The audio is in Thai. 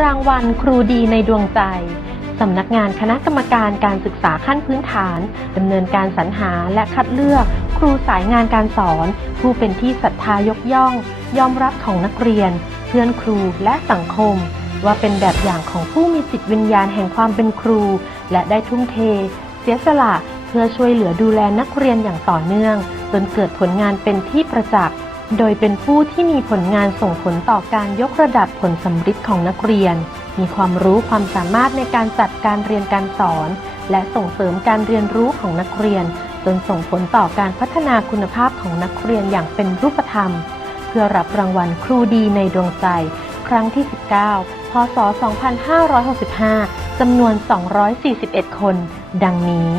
รางวัลครูดีในดวงใจ สำนักงานคณะกรรมการการศึกษาขั้นพื้นฐานดำเนินการสรรหาและคัดเลือก ครูสายงานการสอน ผู้เป็นที่ศรัทธายกย่อง ยอมรับของนักเรียน เพื่อนครูและสังคม ว่าเป็นแบบอย่างของผู้มีจิตวิญญาณแห่งความเป็นครู และได้ทุ่มเท เสียสละเพื่อช่วยเหลือดูแลนักเรียนอย่างต่อเนื่อง จนเกิดผลงานเป็นที่ประจักษ์ โดยเป็นผู้ที่มีผลงานส่งผลต่อการยกระดับผลสำฤทธิ์ของนักเรียน มีความรู้ความสามารถในการจัดการเรียนการสอน และส่งเสริมการเรียนรู้ของนักเรียน จนส่งผลต่อการพัฒนาคุณภาพของนักเรียนอย่างเป็นรูปธรรม เพื่อรับรางวัลครูดีในดวงใจ ครั้งที่ 19 พศ 2565 จำนวน 241 คน ดังนี้